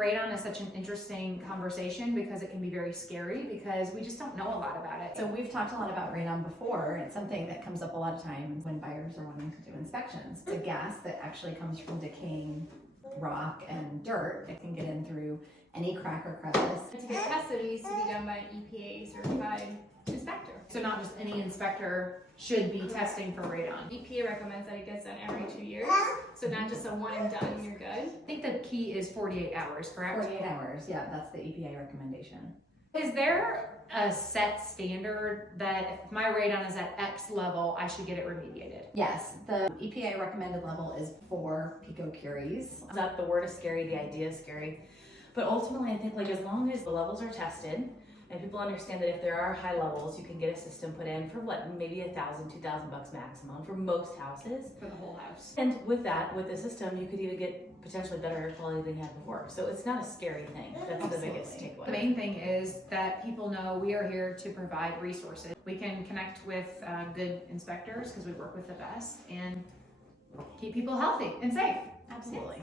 radon is such an interesting conversation because it can be very scary because we just don't know a lot about it. So we've talked a lot about radon before, and it's something that comes up a lot of times when buyers are wanting to do inspections. It's a gas that actually comes from decaying rock and dirt. It can get in through any crack or crevice. To get tested, it needs to be done by an EPA certified inspector. So not just any inspector should be testing for radon. EPA recommends that it gets done every 2 years, so not just a one and done, you're good. I think the key is 48 hours, correct? 48 hours, yeah, that's the EPA recommendation. Is there a set standard that if my radon is at X level, I should get it remediated? Yes, the EPA recommended level is 4 picocuries. That the word is scary, the idea is scary. But ultimately, I think like as long as the levels are tested and people understand that if there are high levels, you can get a system put in for what, maybe $1,000, $2,000 maximum for most houses. For the whole house. And with that, with the system, you could even get potentially better air quality than you had before. So it's not a scary thing. That's the biggest takeaway. The main thing is that people know we are here to provide resources. We can connect with good inspectors because we work with the best and keep people healthy and safe. Absolutely.